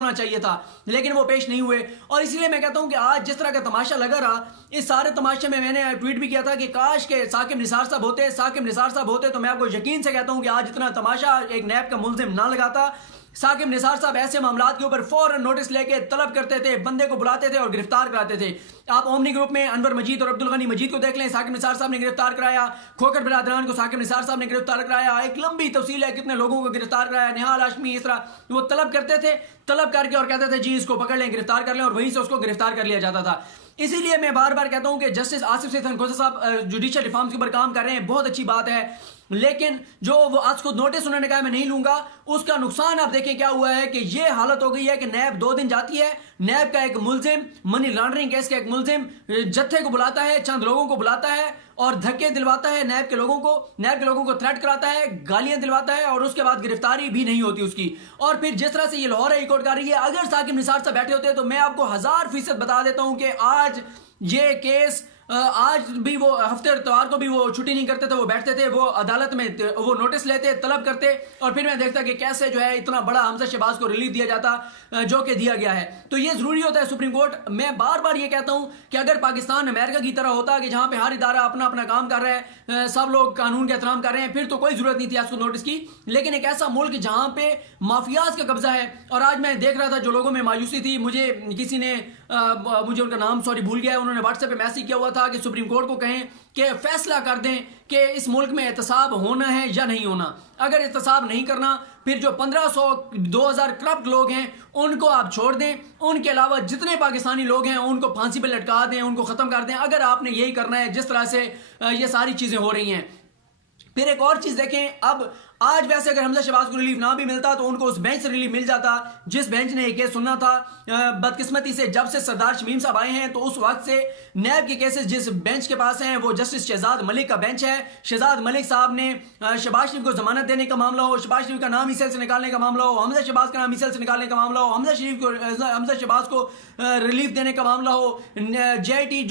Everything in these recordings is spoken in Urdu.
ہونا چاہیے تھا، لیکن وہ پیش نہیں ہوئے. اور اسی لیے میں کہتا ہوں کہ آج جس طرح کا تماشا لگا رہا، اس سارے تماشے میں نے ٹویٹ بھی کیا تھا کہ کاش کہ ثاقب نثار صاحب ہوتے تو میں آپ کو یقین سے کہتا ہوں کہ آج اتنا تماشا ایک نیب کا ملزم نہ لگاتا. ثاقب نثار صاحب ایسے معاملات کے اوپر فوراً نوٹس لے کے طلب کرتے تھے، بندے کو بلاتے تھے اور گرفتار کراتے تھے. آپ اومنی گروپ میں انور مجید اور عبدالغنی مجید کو دیکھ لیں، ثاقب نثار صاحب نے گرفتار کرایا. کھوکھر برادران کو ثاقب نثار صاحب نے گرفتار کرایا. ایک لمبی تفصیل ہے کتنے لوگوں کو گرفتار کرایا. نہال ہاشمی اس طرح وہ طلب کرتے تھے، طلب کر کے اور کہتے تھے جی اس کو پکڑ لیں، گرفتار کر لیں، اور وہیں سے اس کو گرفتار کر لیا جاتا تھا. اسی لیے میں بار بار کہتا ہوں کہ جسٹس آصف سید کھوسہ صاحب جوڈیشل ریفارمز کے اوپر کام کر رہے ہیں، بہت اچھی بات ہے، لیکن جو وہ آج کو نوٹس انہوں نے کہا میں نہیں لوں گا، اس کا نقصان آپ دیکھیں کیا ہوا ہے کہ یہ حالت ہو گئی ہے کہ نیب 2 دن جاتی ہے، نیب کا ایک ملزم منی لانڈرنگ کیس کا ایک ملزم جتھے کو بلاتا ہے، چند لوگوں کو بلاتا ہے اور دھکے دلواتا ہے نیب کے لوگوں کو تھریٹ کراتا ہے، گالیاں دلواتا ہے، اور اس کے بعد گرفتاری بھی نہیں ہوتی اس کی. اور پھر جس طرح سے یہ لاہور ہائی کورٹ کر رہی ہے، اگر ثاقب نثار صاحب بیٹھے ہوتے تو میں آپ کو 1000% بتا دیتا ہوں کہ آج یہ کیس آج بھی وہ ہفتے اتوار کو بھی وہ چھٹی نہیں کرتے تھے، وہ بیٹھتے تھے، وہ عدالت میں وہ نوٹس لیتے، طلب کرتے، اور پھر میں دیکھتا کہ کیسے جو ہے اتنا بڑا حمزہ شہباز کو ریلیف دیا جاتا جو کہ دیا گیا ہے. تو یہ ضروری ہوتا ہے سپریم کورٹ. میں بار بار یہ کہتا ہوں کہ اگر پاکستان امریکہ کی طرح ہوتا کہ جہاں پہ ہر ادارہ اپنا اپنا کام کر رہا ہے، سب لوگ قانون کا احترام کر رہے ہیں، پھر تو کوئی ضرورت نہیں تھی آج کو نوٹس کی. لیکن ایک ایسا ملک جہاں پہ مافیاز کا قبضہ ہے، اور آج میں دیکھ رہا تھا جو لوگوں میں مایوسی تھی، مجھے کسی نے مجھے ان کا نام بھول گیا ہے، انہوں نے واٹس ایپ پہ میسج کیا ہوا تھا کہ سپریم کورٹ کو کہیں کہ فیصلہ کر دیں کہ اس ملک میں احتساب ہونا ہے یا نہیں ہونا. اگر احتساب نہیں کرنا، پھر جو 1500-2000 کرپٹ لوگ ہیں ان کو آپ چھوڑ دیں، ان کے علاوہ جتنے پاکستانی لوگ ہیں ان کو پھانسی پہ لٹکا دیں، ان کو ختم کر دیں، اگر آپ نے یہی کرنا ہے جس طرح سے یہ ساری چیزیں ہو رہی ہیں. پھر ایک اور چیز دیکھیں، اب آج ویسے اگر حمزہ شہباز کو ریلیف نہ بھی ملتا تو ان کو اس بینچ سے ریلیف مل جاتا جس بینچ نے یہ کیس سننا تھا. بدقسمتی سے جب سے سردار شمیم صاحب آئے ہیں تو اس وقت سے نیب کے کیسز جس بینچ کے پاس ہیں وہ جسٹس شہزاد ملک کا بینچ ہے. شہزاد ملک صاحب نے شہباز شریف کو ضمانت دینے کا معاملہ ہو، شہباز شریف کا نام ایسل سے نکالنے کا معاملہ ہو، حمزہ شہباز کا نام ایسل سے نکالنے کا معاملہ ہو، حمزہ شہباز کو ریلیف دینے کا معاملہ ہو، جے آئی ٹی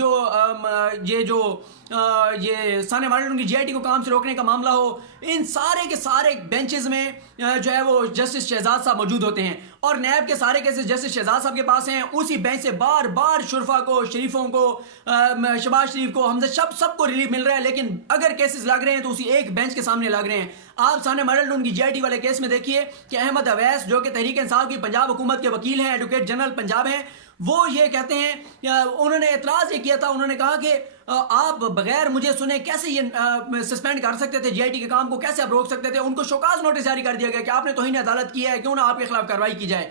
یہ ثانیہ ماڈل کی جے آئی ٹی کو کام سے روکنے کا معاملہ ہو، ان سارے کے سارے بینچز میں جو ہے وہ جسٹس شہزاد صاحب موجود ہوتے ہیں. اور نیب کے سارے کیسز جسٹس شہزاد صاحب کے پاس ہیں. اسی بینچ سے بار بار شرفا کو، شریفوں کو، شہباز شریف کو، حمزہ سب کو ریلیف مل رہا ہے، لیکن اگر کیسز لگ رہے ہیں تو اسی ایک بینچ کے سامنے لگ رہے ہیں. آپ ثانیہ ماڈل ان کی جے آئی ٹی والے کیس میں دیکھیے کہ احمد اویس جو کہ تحریک انصاف کی پنجاب حکومت کے وکیل ہیں، ایڈوکیٹ جنرل پنجاب ہیں، وہ یہ کہتے ہیں، انہوں نے اعتراض یہ کیا تھا، انہوں نے کہا کہ آپ بغیر مجھے سنے کیسے یہ سسپینڈ کر سکتے تھے، جے آئی ٹی کے کام کو کیسے آپ روک سکتے تھے. ان کو شوکاز نوٹس جاری کر دیا گیا کہ آپ نے توہین عدالت کی ہے، کیوں نہ آپ کے خلاف کارروائی کی جائے.